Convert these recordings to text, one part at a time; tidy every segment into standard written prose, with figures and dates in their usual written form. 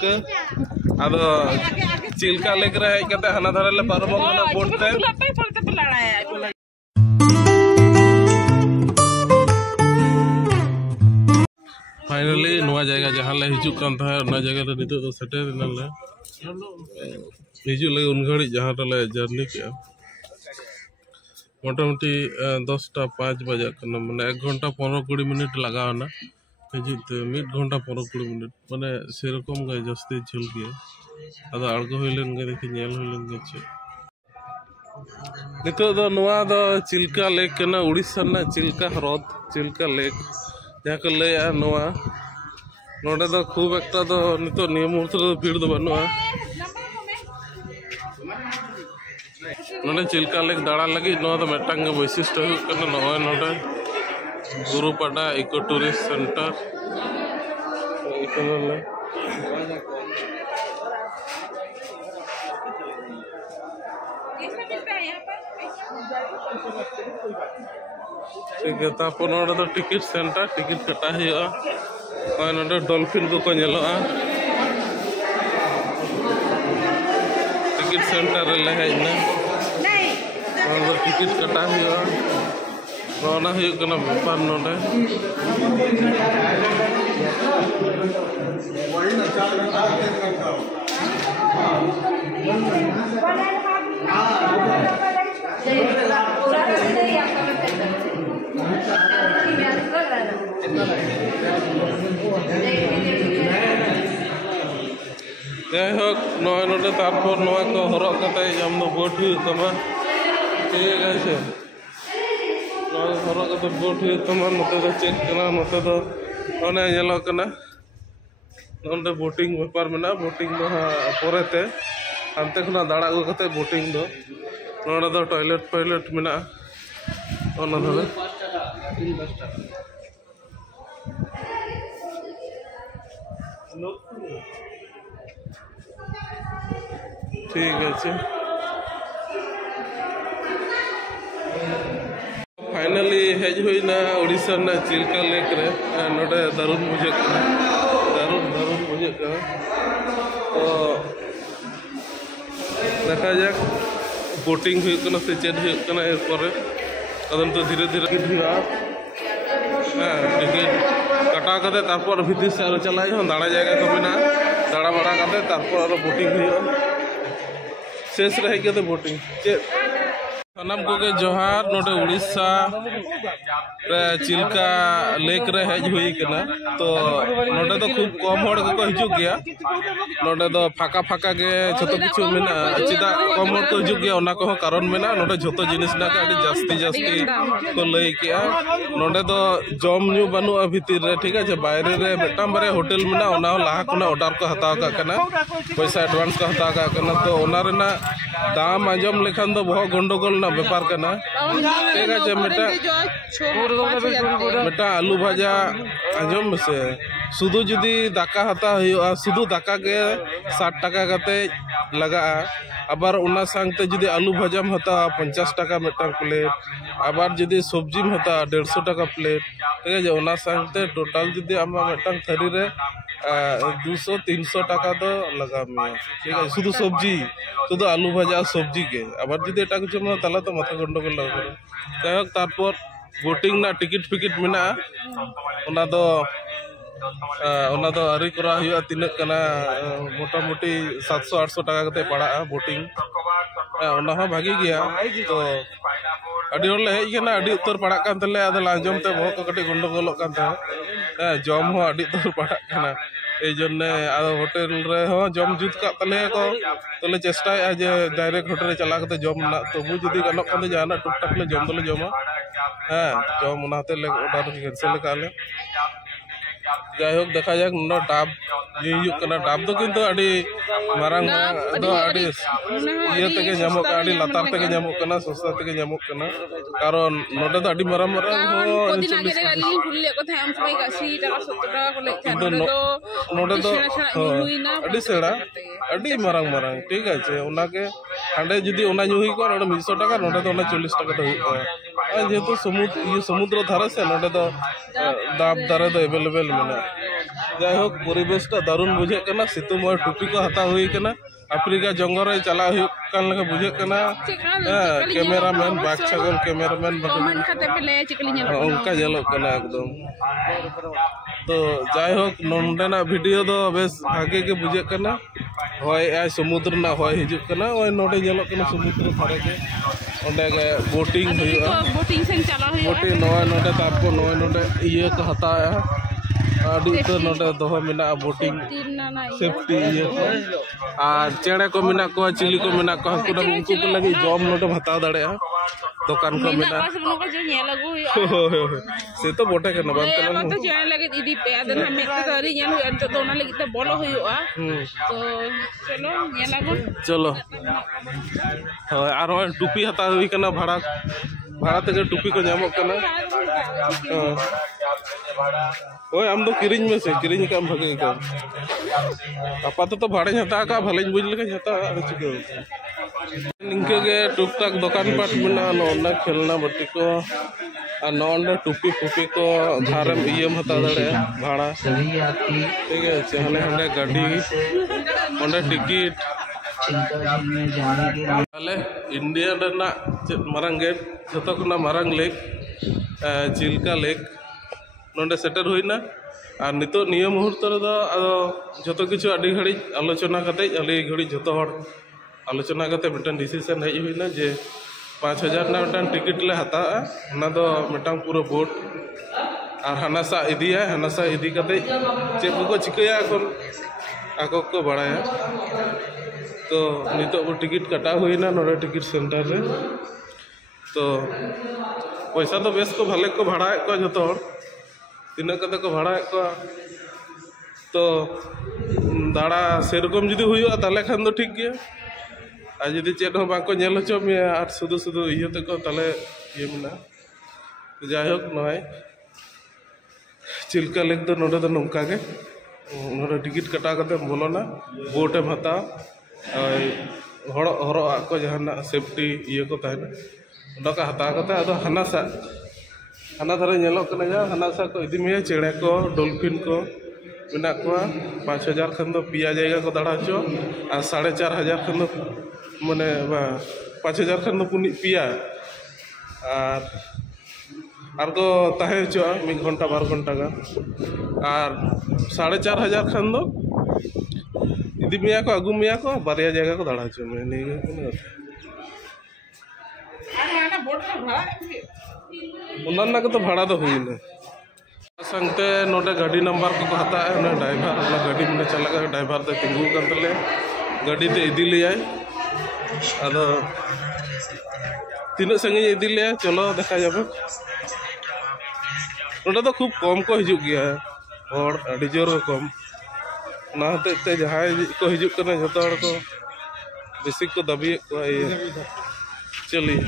अदो चिल्का लेक रे हेज कते हना धारे ले पारमो कना बोट ते फाइनली नवा जगह जहां ले हिजु कान था ना जगह रे नितो तो सेटर नले हिजु ले उन घड़ी जहां रे जर्नी किया मोटामुटी 10:05 बजे कना माने 1 घंटा 15-20 मिनट लगावना हिजुते 1 घंटा 15-20 मिनट माने सेरकम गे जस्ती झल गया अदा आळगो होइलेन गे देखि नेल होइलेन गे छ नितो दो नवा दो चिल्का लेक कना उड़ीसा ना चिल्का ह्रद चिल्का लेक जहां को लेया नवा नोडे दो खूब एकटा दो नितो नियम मुहूर्त रे भीड़ दो बनुआ नोडे चिल्का लेक दाड़ा लगी नोवा दो मेटांग वैशिष्ट हो कना नोय नोडे गुरुपाड़ा इको टूरिस्ट सेंटर इकोले ठीक है तापर नोडे तो टिकट सेंटर टिकट कटा हुआ और नोडे डॉल्फिन को नेलोआ टिकट सेंटर रे ले हेजना और टिकट कटा हुआ रोना हुई कना व्यापार नोडे जैक नय नोडे तारपर नवा को हरक कते हम दो बोट हुई तमा ठीक है हरक कते बोट हुई तमा नते दो चेक कना नते दो ओने नेलो कना नोडे बोटिंग व्यापार मेना बोटिंग दो परेते अंते खना दाड़ा गो कते बोटिंग दो नोडे दो टॉयलेट मेना ओना धरे ठीक है फाइनली हेज हुईना उड़ीसा ना चिल्का लेक रे नोडे दारुण बुझे दारुण बुझे तो देखा जाक बोटिंग हुई कना से चेड हुई कना एरपर अदन तो धीरे धीरे हुआ टिकट कटा करते तारपर भीतर से चलाए दाड़ा जगह को मेना दाड़ा बड़ा करते तारपर बोटिंग हुआ शेष रह गए बोटिंग सनाम को जोहार नोडे उड़ीसा रे चिल्का लेक रे हेज हुई कना तो नोडे तो खूब कम होड़ को हिजु गया नोडे तो फाका फाका के जतो किछु मेना चिदा कम होड़ को हिजु गया ओना को कारण मेना नोडे जतो जिनिस ना का जास्ती को लई किया नोडे तो जम न्यू बनुआ भीतर रे ठीक है बाहर रे बेटाम बारे होटल मेना ओना लाहा कोना ऑर्डर को हताव का कना पैसा एडवांस को हताव का कना तो ओना रेना दाम आजम लेखन तो बहुत गंडगोल ना व्यापार करना ठीक है बेटा आलू भाजा आजम से सुधु जुदी दाका हता हुआ सुधु दाका के 60 टाका कते लगा आबार उना सांगते जुदी आलू भाजाम हता 50 टाका मेटांग प्लेट आबार जुदी सब्जी हता 150 टाका प्लेट ठीक है उना सांगते टोटल जुदी आमा मेटांग थारी रे 200-300 टाका तो लगा मिया ठीक है शुद्ध सब्जी शुद्ध आलू भाजा सब्जी के आबार जुदी एटा कुछ ताला तो माथा गंडगोल लगा जायक तारपर बोटिंग ना टिकट फिकट मेना ओना दो आरी करा हुआ तिना कना मोटामुटी 700-800 टाका कते पड़ा बोटिंग ओना हो भागी गया तो अड़ी होर ले हेज कना अड़ी उत्तर पड़ा कान तले आदो लांजम ते बहुत को कटे गंडगोल कान था जम हो अड़ी उत्तर पड़ा कना ए जन्ने आदो होटल रे हो जम जुत का तले को तले चेष्टा जे डायरेक्ट होटल चला कते जम ना तबु जदी गनक कान जाना टुक टक ले जम दले जमा जम उनाते ले ऑर्डर कैंसिल काले जायक देखा जाक न डाब ये कना डाब दो किंतु अड़ी मारंग दो अड़ी ये तके जामो का अड़ी लतार तके जामो कना सस्ता तके जामो कना कारण नोडे तो अड़ी मारंग हो नोडे तो अड़ी सेड़ा अड़ी मारंग मारंग ठीक है उनाके हांडे जुदी उना ᱧᱩ हुई को नोडे 100 टाका नोडे तो 40 टाका तो हुई आ जेतो समुद्र धारे से नोडे तो दाब दारे तो अवेलेबल मेना जाय हो परिवेश ता दारुण बुझे कना सितुम और टोपी को हता हुई कना अफ्रीका जंगल रे चला हुई कान लगा बुझे कना cameraman back Chhagal cameraman comment खाते पे ले चिकली नेलो उनका जेलो कना एकदम तो जाय हो नोंडेना वीडियो दो बेस भागे के बुझे कना होय आ समुद्र ना होय हिजुक कना ओय नोडे जेलो कना समुद्र धारे के ओंडे के बोटिंग हुई बोटिंग से चला हुई बोटिंग नोय नोडे तारपो नोय नोडे ये को हताया आदि तो नोडे दोह मिना बोटिंग सेफ्टी ये को आ चेड़े को मिना को चिली को मिना को कुडा उनको को लगी जॉब नोडे हता दड़े दुकान को मिना को जो ने लगो से तो बोटे के नबान कना तो चेड़े लगे इदी पे अदन हमें तो सारी नेल हुई तो दोना लगी तो बोलो हुईआ तो चलो ने लगो चलो हां आरो टोपी हता हुई कना भाड़ा ते टोपी को जामो कना ओए आम दो किरिंग में से किरिंग काम भागे का आपातत तो भाड़े हता का भले बुझ लेके हता चिको निंके के टुक टाक दुकान पाट मिना नोना खेलना बट्टी को आ नोंडे टोपी फुपी को धारम इयम हता दड़े भाड़ा ठीक है चहले हंडे गाड़ी ओंडे टिकट अले इंडिया रना मारंग गेट जतो कोना Marang lake Chilka lake नोंडे shutter होइना और नितो निय मुहूर्त रे दो जतो किछु अडी घड़ी आलोचना कते अली घड़ी जतो हर आलोचना कते मिटन डिसीजन हेज होइना जे 5000 ना मिटन टिकट ले हता ना दो मिटन पूरा बोट और हनासा इदिया हनासा इदी कते चे को चिकया कोन आको को बड़ाया तो नितो को टिकट कटा हुईना नोडे टिकट सेंटर रे तो पैसा तो बेस को भले को भाड़ा को जतो तीना कते को भाड़ा को तो दाड़ा सेरकम जुदी हुई ताले खान तो ठीक गया आ जुदी चेट हो बाको नेल हचो मे आर सुदु सुदु इयते को ताले ये मिना जाय होक नय चिल्का लेक दो नोडे दो नोंका के नोडे टिकट कटा कते बोलोना बोटे हता हरो को जहाना सेफ्टी ये को तहना उनका हता कते अदो हनासा हाना धारे नेलो कना जा हनासा को इदी में चेड़े को डॉल्फिन को मिना को 5000 खन दो पिया जायगा को दाड़ा चो और 4500 खन दो माने 5000 खन दो पुनी पिया और को ताहे चो 1 घंटा 12 घंटा का और 4500 खन दो इदी मिया को अगु मिया को बारिया जायगा को दाड़ा चो में नहीं कोनो माना बोट का भाड़ा उन्ना तो भाड़ा तो हुई ना संगते नोडे गाड़ी नंबर को हता है ना ड्राइवर ना गाड़ी में चला ड्राइवर तो तिंगू कर तले गाड़ी ते इदी लिया अदो तीन संगे इदी लिया चलो देखा जाबे नोडे तो खूब कम को हिजुक गया और अड़ी जोर कम ना ते जहां को हिजुक करना जतो हर को बेसी को दबी को चलिए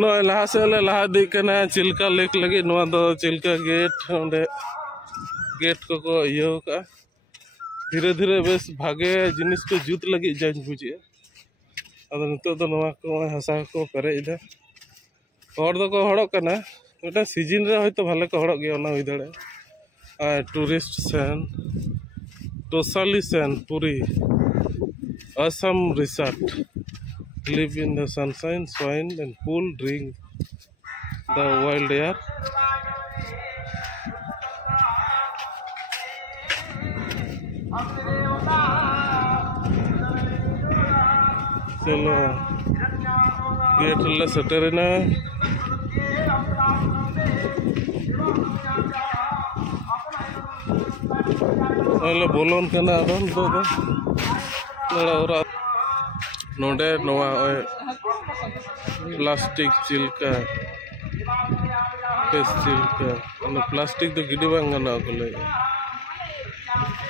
नो लहा से लहा दी कना चिल्का लेक लगे नवा दो चिल्का गेट ओंडे गेट को इयो का धीरे धीरे बेस भागे जिनिस को जुत लगे जान बुझे अदो नितो तो नवा को हसा को पेरे इदा और दो को हड़ो कना ओटा सीजन रे होय तो भले को हड़ो गे ओना होय दड़े आ टूरिस्ट सेन टोसाली सेन पूरी Assam resort live in the sunshine, swine and pool, drink the wild air. चलो गेट ले सेटर ना बोलोन कना अदन दो नोडे नवा प्लास्टिक चिल्का फेस चिल्का प्लास्टिक तो गिडी बांग गना को ले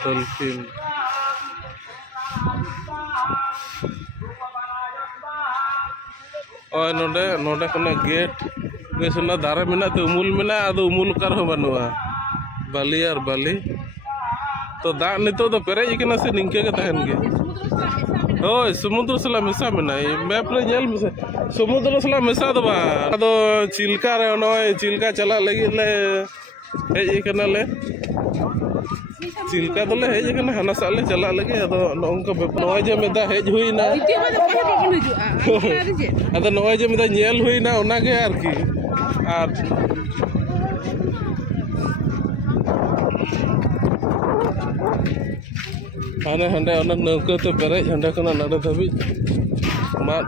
डॉल्फिन और नोडे नोडे कोना गेट बेसना दारे मिना तो उमुल मिना अदो उमुल कर हो बनवा बाली और बाली तो दाग नितो तो पेरेज इकना से निंके के तहन गे होय समुद्र सला मिसा मेना मैप रे नेल मिसा समुद्र सला मिसा दो बा अदो चिलका रे नय चिलका चला लगी ले हेज इकना ले चिलका दले हेज इकना हना साले चला लगी अदो नोंका नय जे मेदा हेज हुईना अदो नय जे मेदा नेल हुईना ओना गे आरकी आर हाने हंडे ओना नौका तो पेरेज हंडे कना नडे धबी मात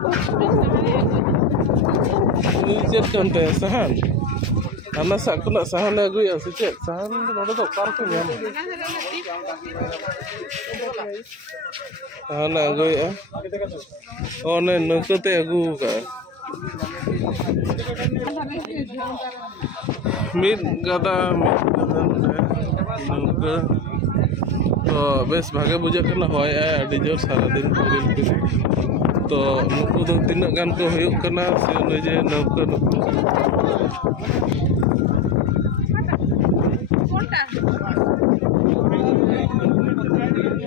चेत कंते सहान हाना साकुना सहान अगुया से चेत सहान नडे तो कार को न्याम हाना अगुया ओने नौका ते अगु का मिद गदा नौका तो बेस भागे बुझे करना होय अडी जोर सारा दिन तो नुकु दो तीना गान को हुयुक करना से जे नौका नुकु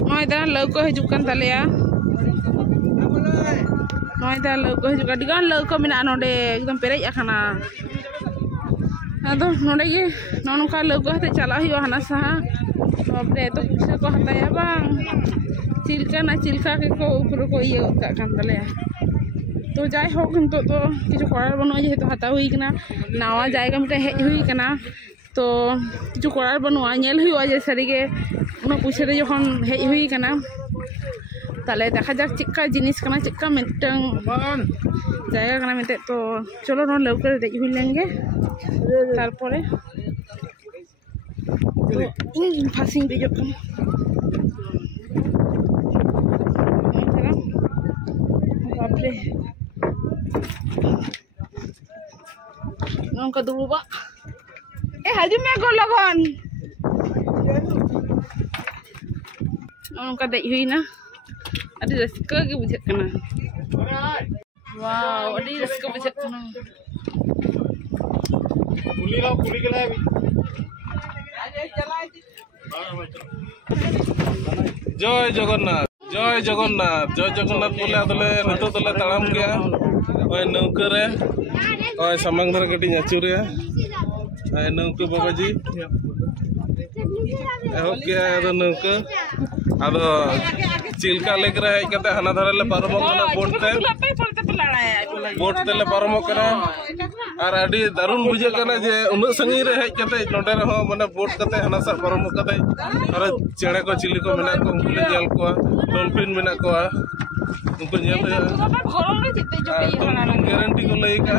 नय दा लौको हिजुक कान तालेया नय दा लौको हिजुक अडी गान लौको मेना नोडे एकदम पेरेज आखाना अदो नोडे गे नोनका लौको हते चला हुयो हना सहा बापरे तो पुछा को हताया बांग चिलका ना चिलका के को ऊपर को ये का कान तलेया तो जाय हो तो किछु करार बनो जे तो हता हुई कना नावा जायगा मिटे हेज हुई कना तो किछु करार बनुआ नेल हुआ जे सरीगे उना पुछे रे जखन हेज हुई कना ताले देखा जाक चिक्का जिनिस कना चिक्का मिटंग जायगा कना मिटे तो चलो न लौकर देख हुई लेंगे तारपरे इन फासिंग दे जो बापरे नौका दुबा ए हाजू में गो लगन नौका दे हुई ना अडी रस्का के बुझे कना वाओ अडी रस्का बुझे कना कुली के लाए जय जगन्नाथ जय जगन्नाथ बोले अदले नितो तले ताड़ाम गया ओय नौका रे ओय सामंग धर कटी आचुरे ओय नौका बाबाजी एहो क्या अदो नौका अदो चिलका लेक रे हेज कते हना धरे ले पारमो कना बोट ते ले पारमो कना और अडी दारुण बुझे कना जे उन संगी रे हेज कते नोडे रे हो माने बोट कते हना सा पारमो कते और चेड़े को चिली को मेना को उनके जेल को डॉल्फिन मेना को उनको जेल गारंटी को लई का